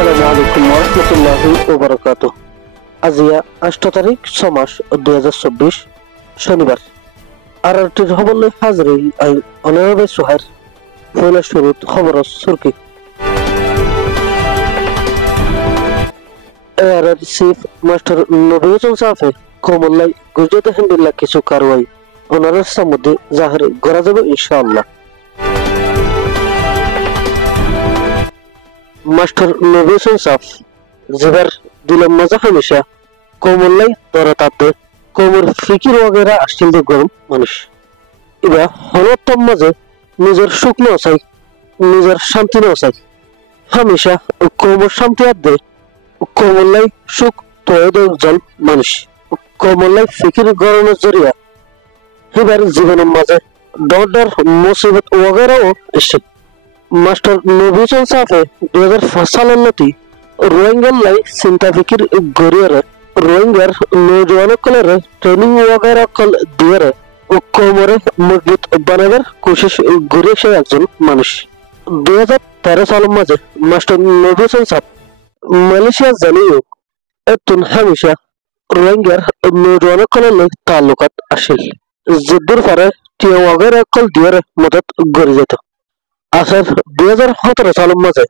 আসসালামু আলাইকুম ওয়া রাহমাতুল্লাহি ওয়া বারাকাতুহু। আজিয়া 8 তারিখ 6 মাস 2024 শনিবার। আরটির খবর হাজরি আই অনারবে সুহার ফলে শুরুত খবর সুরকি এআরআর চিফ মাস্টার নবীজন সাফে কমলাই গুজরাত হিন্দিল্লা কিছু কারওয়াই ওনারের সামুদ্রে জাহির করা যাবে ইনশাআল্লাহ। मास्टर नबीसन साफ जिबर दिलम मजा हमेशा कोमल्लाई तोराताते कोमर फिकिर वगैरह आश्चिल दे गरम मानुष इबा हनोत्तम मजे निजर सुख न असाई निजर शांति न असाई हमेशा कोमर शांति आदे कोमल्लाई सुख तोयदे जल मानुष कोमल्लाई फिकिर गरम जरिया हिबार जीवन मजे डर मुसीबत वगैरह इश्क मास्टर नबीसन साफे 2005 सालती रोहिंग्या चिंता फिकिर गरीयर रोहिंग्यार नौजवानों कलर ट्रेनिंग वगैरह कल दियर कोमरे मजबूत बनाবার कोशिश गरीছে একজন মানুষ 2013 साल মাঝে मास्टर नबीसन साफ মালয়েশিয়া জানিয়ে এতুন হামেশা रोहिंग्यार नौजवानों कलर ताल्लुकात আসিল জিদ্দুর পারে টিয়া वगैरह कल दियर मदद গরি যেত। आखिर 2017 साल मजे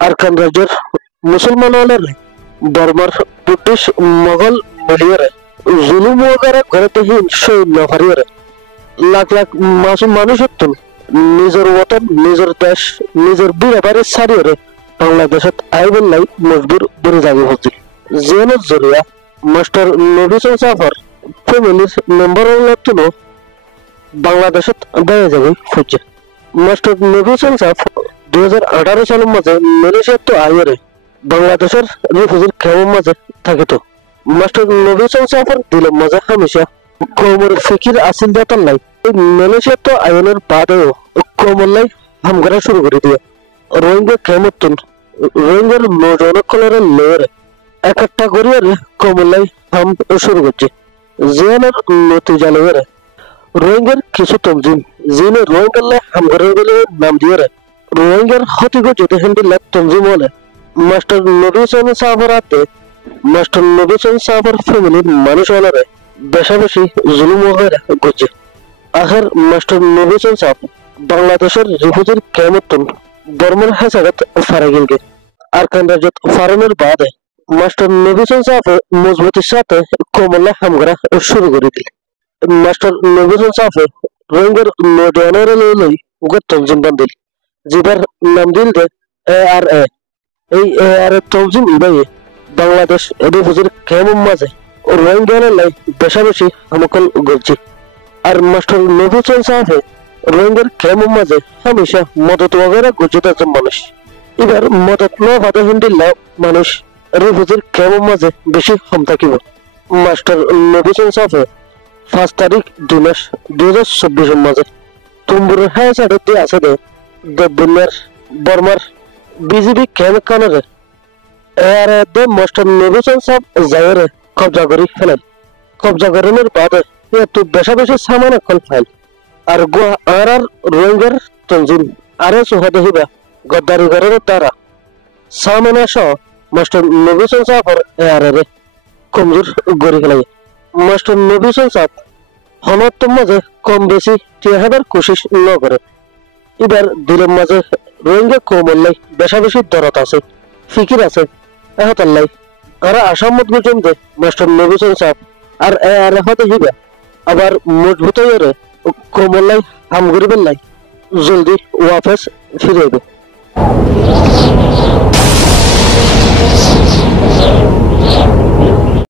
अरकान राज्यर मुसलमान बर्मार ब्रिटिश मुगल मलियर जुलुम वगैरह करते ही शहीद नफरियर लाख लाख मासूम मानुष निजर वतन निजर देश निजर बीराबारी सारियर बांग्लादेशत आइबेल्लाई मजबूर बने जागे होती जेन जरिया मास्टर नबीसन साफर फैमिलीर मेंबर बांग्लादेशत बेড়ে যাবে খুঁজে। मास्टर नबीसन साफ 2018 साल मजे मलेशिया तो आये बांग्लादेशर रिफ्यूजिर कैम्प मजे থাকে তো मास्टर नबीसन साफर दिल मजा हमेशा कोमर फिकिर आसिल दातालाई मलेशिया तो आयনের বাদেও কোমলাই হামগরা শুরু করে দিয়া রোহিঙ্গা ক্যাম্পতুন রোহিঙ্গার নৌজওয়ান কলরে লেয়ার একটা করিয়ার কোমলাই হাম শুরু করছে জেনার নতিজা লেয়ার रोहिंग्यार किछु तंजीम जिने रोहिंग्याला हमगरे बेले नाम दिए रोहिंग्यार हतिगो जेते हिंदिला तंजीम वाले मास्टर नबीसन साफर आते मास्टर नबीसन साफर फैमिली मानुष वाला रे बेशाबेशी जुलुम वगैरह गुजे। आखिर मास्टर नबीसन साफ बांग्लादेशर रिफ्यूजिर कैम्पतुन बर्मार हैसारत फारागिल गे अरकान राज्यत फाराনোর বাদে मास्टर नबीसन साफ मजबूती साथे कोमला हमगरा शुरू করে দিল। मास्टर नबीसन साफे रोहिंग्यार नौजवानों लई उगत तंजीम बंदिल जिबार नाम दिल दे एआरए एआरए तंजीम इबाये बांग्लादेश रिफ्यूजिर कैम्प माঝে रोहिंग्याला लाई बेशाबेशी हमकल गलছি আর मास्टर नबीसन साफे रोहिंग्यार कैम्प माঝে हमेशा मदद वगैरह गुजरात একজন মানুষ এবার মদত না পাতে হিন্দিলা মানুষ রিফিউজির ক্যাম্প মাঝে বেশি কম থাকিব। मास्टर नबीसन साफे 5 तारीख 2 मास 2024 मजे तुम्बुर है साडे আছে দে দেবনার বর্মার বিজিবি ক্যাম্প কানারে এর দে মাস্টার নবীজন সাহেব জায়রে কবজা করি ফেলেন কবজা করানোর বাদে এত বেশি সামান কল ফাইল আর গো আর রোহিঙ্গার তঞ্জিম আরে সুহাদে হিবা গদ্দারি করার দ্বারা সামানা সহ মাস্টার নবীজন সাহেব এর রে কমজোর গরি ফেলে। मास्टर नबीसन साहब हनोत्तम मजे कम बेशी टियाहाबार कोशिश न करे इबार दिलेर मजे रोहिंग्या कोमल्लाई बेशाबेशी दरद आछे फिकिर आछे एहताल्लाई आरा आसामत गुजम दे मास्टर नबीसन साहब আর এআরএ হতে হিবা আবার মজবুত হয়ে কোমল্লাই হামগরিবেল্লাই জলদি ওয়াপস ফিরে যাবে।